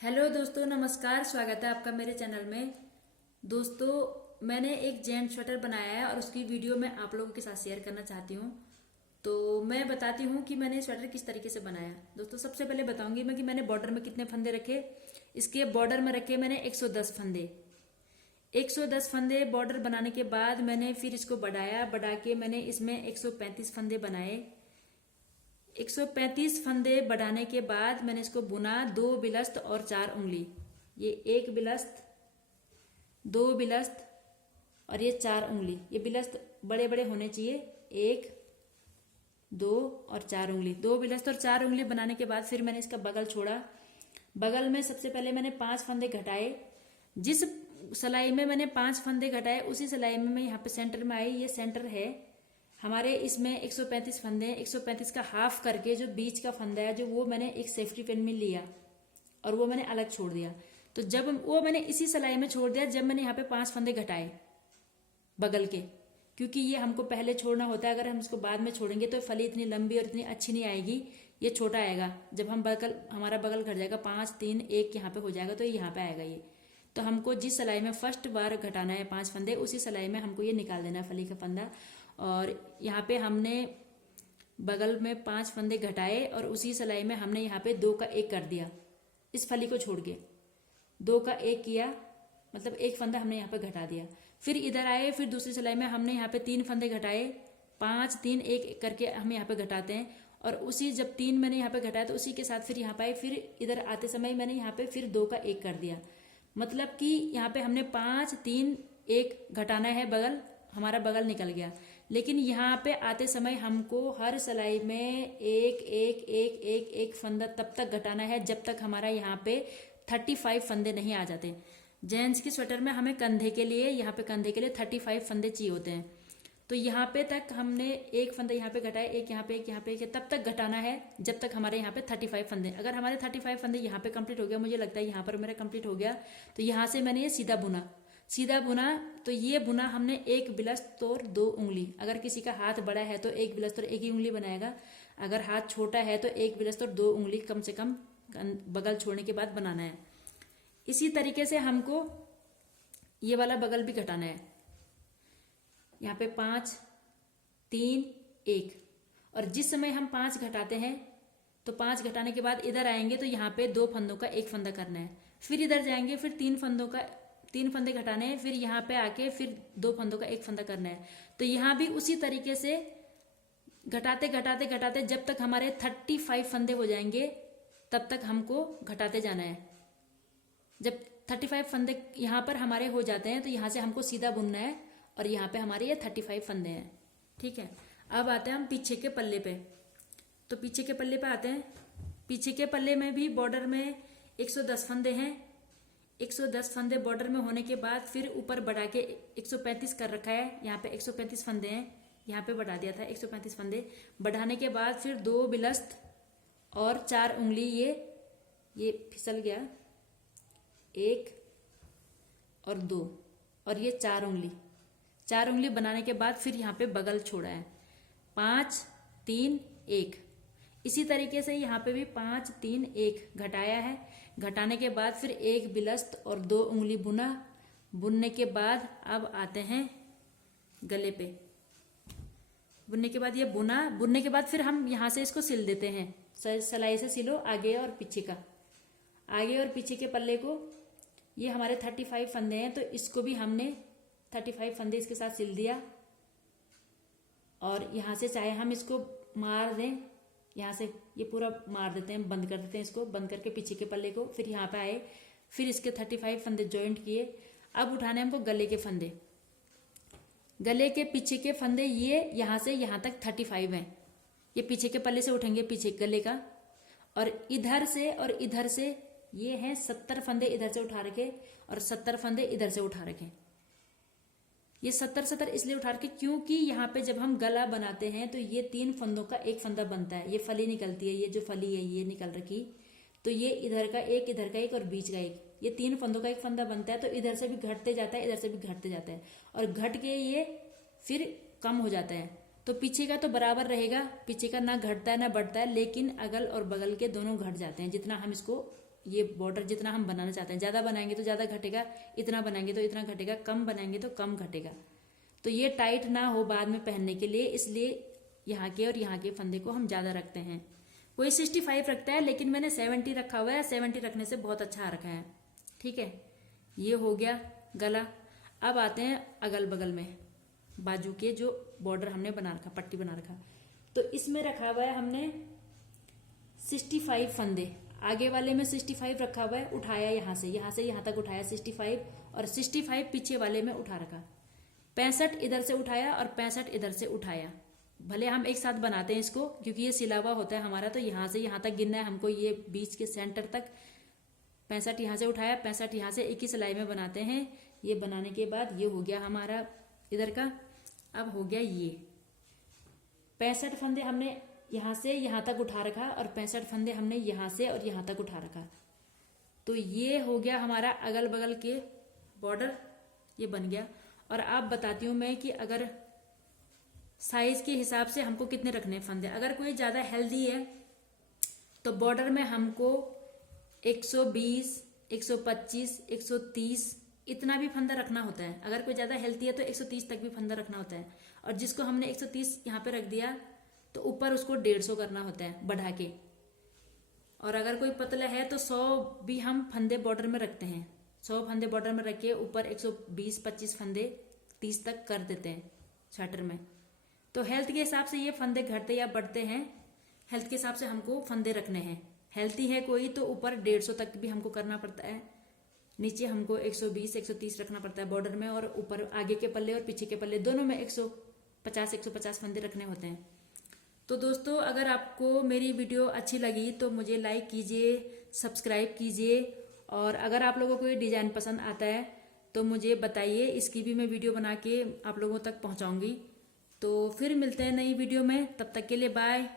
Hello दोस्तों, नमस्कार। स्वागत है आपका मेरे चैनल में। दोस्तों, मैंने एक जेंट स्वेटर बनाया है और उसकी वीडियो मैं आप लोगों के साथ शेयर करना चाहती हूँ। तो मैं बताती हूँ कि मैंने स्वेटर किस तरीके से बनाया। दोस्तों, सबसे पहले बताऊंगी मैं कि मैंने बॉर्डर में कितने फंदे रखे। इसके बॉर्डर में रखे मैंने 110 फंदे। 110 फंदे बॉर्डर बनाने के बाद मैंने फिर इसको बढ़ा के मैंने इसमें 135 फंदे बनाए। 135 फंदे बढ़ाने के बाद मैंने इसको बुना 2 बिलस्त और 4 उंगली। ये 1 बिलस्त, 2 बिलस्त और ये 4 उंगली। ये बिलस्त बड़े बड़े होने चाहिए। 1, 2 और 4 उंगली। 2 बिलस्त और 4 उंगली बनाने के बाद फिर मैंने इसका बगल छोड़ा। बगल में सबसे पहले मैंने 5 फंदे घटाए। जिस सिलाई में मैंने 5 फंदे घटाए उसी सिलाई में मैं यहाँ पे सेंटर में आई। ये सेंटर है हमारे। इसमें 135 फंदे हैं। 135 का हाफ करके जो बीच का फंदा है वो मैंने एक सेफ्टी पिन में लिया और वो मैंने अलग छोड़ दिया। तो जब वो मैंने इसी सिलाई में छोड़ दिया जब मैंने यहाँ पे 5 फंदे घटाए बगल के, क्योंकि ये हमको पहले छोड़ना होता है। अगर हम इसको बाद में छोड़ेंगे तो फली इतनी लंबी और इतनी अच्छी नहीं आएगी, ये छोटा आएगा। जब हम हमारा बगल घट जाएगा, 5, 3, 1 यहाँ पे हो जाएगा तो यहाँ पे आएगा ये। तो हमको जिस सिलाई में फर्स्ट बार घटाना है 5 फंदे, उसी सिलाई में हमको ये निकाल देना है फली का फंदा। और यहाँ पे हमने बगल में 5 फंदे घटाए और उसी सिलाई में हमने यहाँ पे 2 का 1 कर दिया। इस फली को छोड़ के 2 का 1 किया, मतलब 1 फंदा हमने यहाँ पे घटा दिया। फिर इधर आए, फिर दूसरी सिलाई में हमने यहाँ पे 3 फंदे घटाए। 5, 3, 1 करके हम यहाँ पे घटाते हैं। और उसी जब 3 मैंने यहाँ पे घटाया तो उसी के साथ फिर यहाँ पे आए। फिर इधर आते समय मैंने यहाँ पे फिर 2 का 1 कर दिया। मतलब कि यहाँ पे हमने 5, 3, 1 घटाना है, बगल हमारा बगल निकल गया। लेकिन यहाँ पे आते समय हमको हर सिलाई में एक एक एक एक एक फंदा तब तक घटाना है जब तक हमारा यहाँ पे 35 फंदे नहीं आ जाते। जेंट्स की स्वेटर में हमें कंधे के लिए, यहाँ पे कंधे के लिए 35 फंदे चाहिए होते हैं। तो यहाँ पे तक हमने एक फंदा यहाँ पे घटाया, एक यहाँ पे, एक यहाँ पे, एक तब तक घटाना है जब तक हमारे यहाँ पे 35 फंदे। अगर हमारे 35 फंदे यहाँ पे कंप्लीट हो गया, मुझे लगता है यहाँ पर मेरा कंप्लीट हो गया, तो यहाँ से मैंने ये सीधा बुना। तो ये बुना हमने 1 बिलस्त और 2 उंगली। अगर किसी का हाथ बड़ा है तो 1 बिलस्त और 1 ही उंगली बनाएगा। अगर हाथ छोटा है तो 1 बिलस्त और 2 उंगली कम से कम बगल छोड़ने के बाद बनाना है। इसी तरीके से हमको ये वाला बगल भी घटाना है। यहाँ पे 5, 3, 1। और जिस समय हम 5 घटाते हैं तो 5 घटाने के बाद इधर आएंगे तो यहाँ पे 2 फंदों का 1 फंदा करना है। फिर इधर जाएंगे, फिर 3 फंदे घटाने हैं। फिर यहाँ पे आके फिर 2 फंदों का 1 फंदा करना है। तो यहाँ भी उसी तरीके से घटाते घटाते घटाते जब तक हमारे 35 फंदे हो जाएंगे तब तक हमको घटाते जाना है। जब 35 फंदे यहाँ पर हमारे हो जाते हैं तो यहाँ से हमको सीधा बुनना है और यहाँ पे हमारे ये 35 फंदे हैं। ठीक है, अब आते हैं हम पीछे के पल्ले पे। तो पीछे के पल्ले पे आते हैं। पीछे के पल्ले में भी बॉर्डर में 110 फंदे हैं। 110 फंदे बॉर्डर में होने के बाद फिर ऊपर बढ़ा के 135 कर रखा है। यहाँ पे 135 फंदे हैं, यहाँ पे बढ़ा दिया था 135 फंदे। बढ़ाने के बाद फिर 2 बिलस्त और 4 उंगली। ये फिसल गया, 1 और 2 और ये 4 उंगली। 4 उंगली बनाने के बाद फिर यहाँ पे बगल छोड़ा है। 5, 3, 1। इसी तरीके से यहाँ पे भी 5, 3, 1 घटाया है। घटाने के बाद फिर 1 बिलस्त और 2 उंगली बुना। बुनने के बाद अब आते हैं गले पे। बुनने के बाद ये बुना। बुनने के बाद फिर हम यहाँ से इसको सिल देते हैं। सिलाई से सिलो आगे और पीछे का। आगे और पीछे के पल्ले को, ये हमारे 35 फंदे हैं तो इसको भी हमने 35 फंदे इसके साथ सिल दिया। और यहाँ से चाहे हम इसको मार दें, यहाँ से ये पूरा मार देते हैं, बंद कर देते हैं इसको। बंद करके पीछे के पल्ले को फिर यहाँ पे आए, फिर इसके 35 फंदे ज्वाइंट किए। अब उठाने हमको गले के फंदे। गले के पीछे के फंदे ये यहाँ से यहाँ तक 35 हैं। ये पीछे के पल्ले से उठेंगे, पीछे गले का। और इधर से ये हैं 70 फंदे इधर से उठा रखे और 70 फंदे इधर से उठा रखे। ये 70 इसलिए उठा रखे क्योंकि यहाँ पे जब हम गला बनाते हैं तो ये 3 फंदों का 1 फंदा बनता है। ये फली निकलती है, ये जो फली है ये निकल रखी, तो ये इधर का 1, इधर का 1 और बीच का 1, ये 3 फंदों का 1 फंदा बनता है। तो इधर से भी घटते जाता है, इधर से भी घटते जाता है और घट के ये फिर कम हो जाता है। तो पीछे का तो बराबर रहेगा, पीछे का ना घटता है ना बढ़ता है, लेकिन अगल और बगल के दोनों घट जाते हैं जितना हम इसको ये बॉर्डर जितना हम बनाना चाहते हैं, ज़्यादा बनाएंगे तो ज़्यादा घटेगा, इतना बनाएंगे तो इतना घटेगा, कम बनाएंगे तो कम घटेगा। तो ये टाइट ना हो बाद में पहनने के लिए, इसलिए यहाँ के और यहाँ के फंदे को हम ज़्यादा रखते हैं। कोई 65 रखता है, लेकिन मैंने 70 रखा हुआ है। 70 रखने से बहुत अच्छा आ रखा है। ठीक है, ये हो गया गला। अब आते हैं अगल बगल में बाजू के जो बॉर्डर हमने बना रखा, पट्टी बना रखा, तो इसमें रखा हुआ है हमने 65 फंदे। आगे वाले में 65 रखा हुआ है, उठाया यहाँ से यहाँ तक उठाया 65, और 65 पीछे वाले में उठा रखा। 65 इधर से उठाया और 65 इधर से उठाया। भले हम एक साथ बनाते हैं इसको, क्योंकि ये सिला हुआ होता है हमारा, तो यहाँ से यहाँ तक गिनना है हमको, ये बीच के सेंटर तक। 65 यहाँ से उठाया, 65 यहाँ से, एक ही सिलाई में बनाते हैं। ये बनाने के बाद ये हो गया हमारा इधर का। अब हो गया ये 65 फंदे हमने यहाँ से यहाँ तक उठा रखा, और 65 फंदे हमने यहाँ से और यहाँ तक उठा रखा। तो ये हो गया हमारा अगल बगल के बॉर्डर, ये बन गया। और आप बताती हूँ मैं कि अगर साइज के हिसाब से हमको कितने रखने हैं फंदे। अगर कोई ज़्यादा हेल्दी है तो बॉर्डर में हमको 120, 125, 130 इतना भी फंदा रखना होता है। अगर कोई ज़्यादा हेल्दी है तो 130 तक भी फंदा रखना होता है। और जिसको हमने 130 यहाँ पे रख दिया तो ऊपर उसको 150 करना होता है बढ़ा के। और अगर कोई पतला है तो 100 भी हम फंदे बॉर्डर में रखते हैं। 100 फंदे बॉर्डर में रख के ऊपर 120, 25 फंदे 30 तक कर देते हैं स्वेटर में। तो हेल्थ के हिसाब से ये फंदे घटते या बढ़ते हैं, हेल्थ के हिसाब से हमको फंदे रखने हैं। हेल्थी है कोई तो ऊपर 150 तक भी हमको करना पड़ता है, नीचे हमको 120, 130 रखना पड़ता है बॉर्डर में, और ऊपर आगे के पल्ले और पीछे के पल्ले दोनों में 150 फंदे रखने होते हैं। तो दोस्तों, अगर आपको मेरी वीडियो अच्छी लगी तो मुझे लाइक कीजिए, सब्सक्राइब कीजिए, और अगर आप लोगों को ये डिज़ाइन पसंद आता है तो मुझे बताइए, इसकी भी मैं वीडियो बना के आप लोगों तक पहुंचाऊंगी। तो फिर मिलते हैं नई वीडियो में, तब तक के लिए बाय।